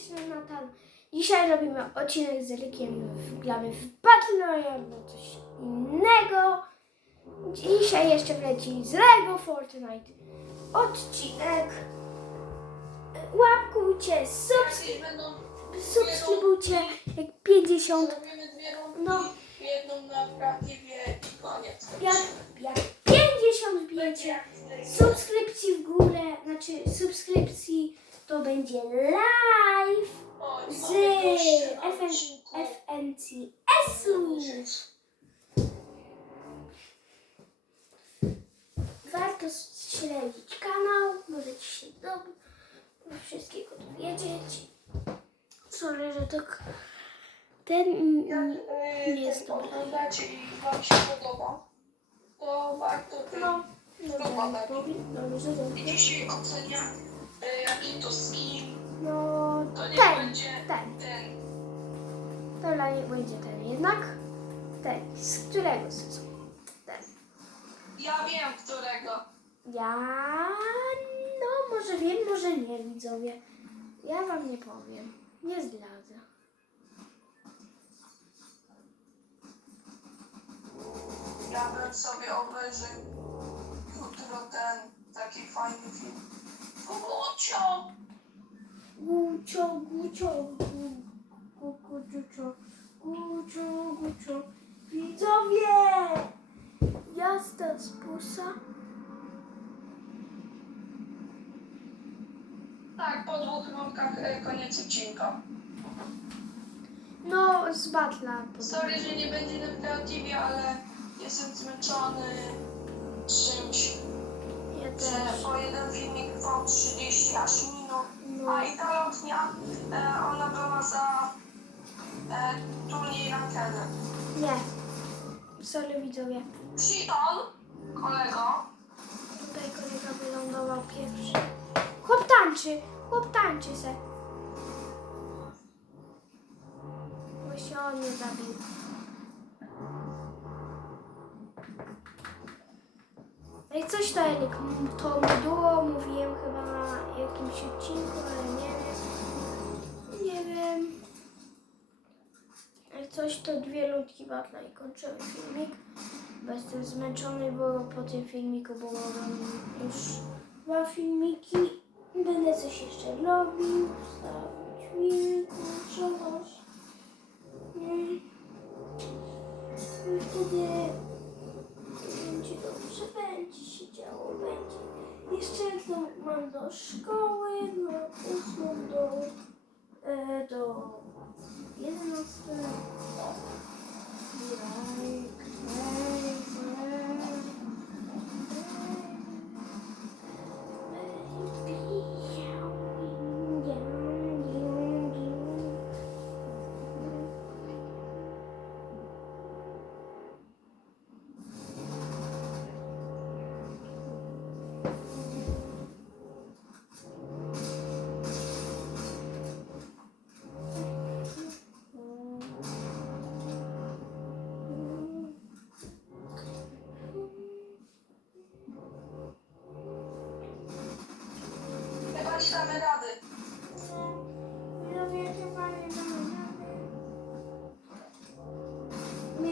jesteśmy na tam. Dzisiaj robimy odcinek z Elikiem. Gramy w Battle Royale, no coś innego. Dzisiaj jeszcze wleci z Lego Fortnite. Odcinek. Łapkujcie, subskry- subskrybujcie jak 50. zrobimy dwie rundki, No. jedną na prawdziwie i koniec. Jak, jak 50 Będzie wbijecie subskrypcji w górę, znaczy subskrypcji, będzie live z. FNCS-u. Warto śledzić kanał, możecie się do, wszystkiego dowiedzieć. Sorry, że tak ten nie y, jest dobry. oglądacie i wam się podoba, to warto ten... No, no Dobra, dobrze, dobrze, I dobrze. dzisiaj oceniam, y, jaki to skin, No, to nie ten, będzie ten. ten. To dla niego będzie ten jednak. Ten. Z którego sezonu? Ten. Ja wiem, którego. Ja. No, może wiem, może nie, widzowie. Ja wam nie powiem. Nie zdradzę. Ja bym sobie obejrzał jutro ten taki fajny film. Gucio! Gucio, gu- gu- gucio, gucio, gucio. Widzowie! Jazda z busa. Tak, po dwóch rundkach y, koniec odcinka. No, z batla. Sorry, że nie będzie na prawdziwie, ale jestem zmęczony Nie. Sorry, widzowie. Shion, kolego, Tutaj kolega wylądował pierwszy. Chłop tańczy, chłop tańczy se. Bo się on nie zabił. No i coś to Elik, to moduło mówiłem chyba na jakimś odcinku, ale nie wiem. To dwie ludki batla i kończymy filmik. Bo jestem zmęczony, bo po tym filmiku było już dwa filmiki. Będę coś jeszcze robił, wstawić coś. Mm. I wtedy będzie dobrze, będzie się działo, będzie. Jeszcze to mam do szkoły, no ósmą do, do 11.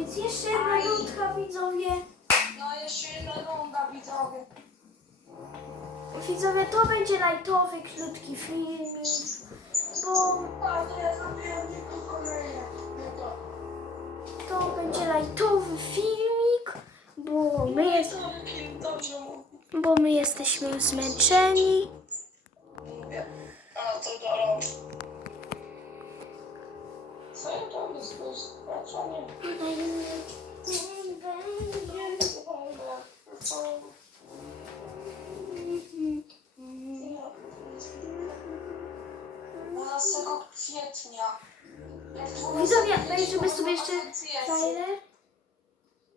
Więc jeszcze jedna Aj. rundka widzowie. No jeszcze jedna runda, widzowie. Widzowie, to będzie lightowy, krótki filmik, bo to ja zrobiłem będzie lightowy filmik, bo my, jest, bo my jesteśmy zmęczeni. Co ja tam jest to skracanie? Dwunastego kwietnia. Jak 12 Widzowie, obejrzymy sobie jeszcze trailer.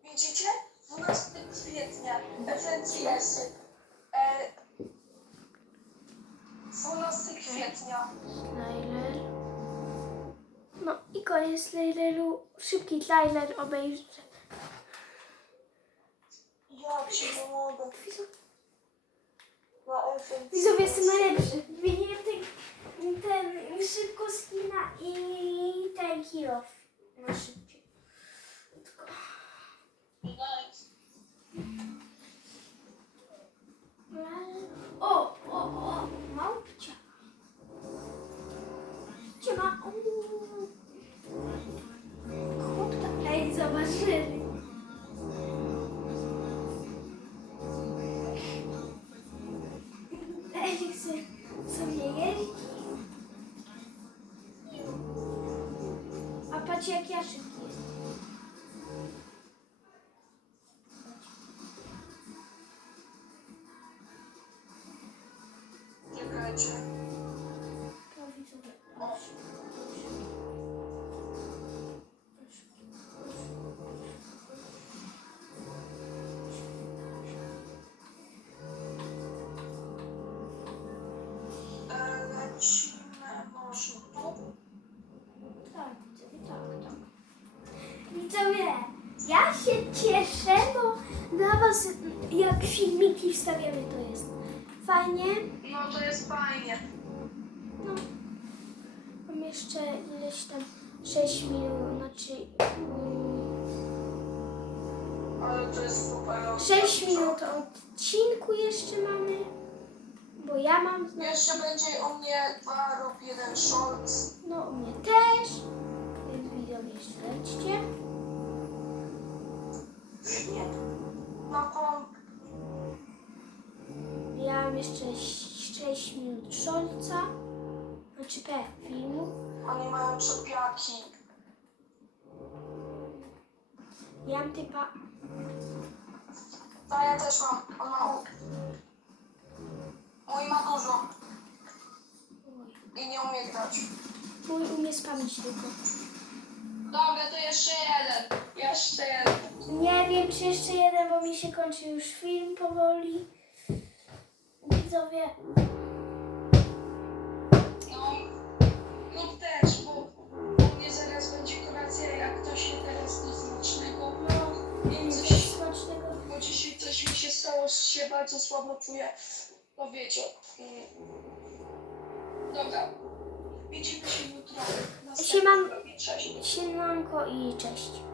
Widzicie? 12 kwietnia. FNCS. E, 12 kwietnia. Trailer. No i koniec traileru. Szybki trailer obejrzę. Jak się nie mogę. Na FNCS. Widzowie, jestem najlepszy. Wymieniłem ten, сувеєрки. А паче як яшик є. Яка? Jak filmiki wstawiamy to jest fajnie. No to jest fajnie. No, mam jeszcze ileś tam 6 minut, znaczy Ale to jest super. 6 minut odcinku jeszcze mamy, bo ja mam, Jeszcze będzie u mnie 2 rób 1 shorts. no u mnie też, więc widzowie śledźcie. Nie. Na kom. Ja mam jeszcze 6 minut szolca, znaczy P filmu. Oni mają czepiaki. Ja mam typa No ja też mam. On ma. u- Mój ma dużo. I nie umie grać. Mój umie spamić tylko. Dobra, to jeszcze jeden. Jeszcze jeden. Nie wiem, czy jeszcze jeden, bo mi się kończy już film powoli. Widzowie, No, lub też, bo u mnie zaraz będzie kolacja, jak to się teraz do smacznego. no, coś, smacznego. bo dzisiaj coś mi się stało, się bardzo słabo czuję. No wiecie. mm. Dobra. Widzimy się jutro. Siemanko i cześć.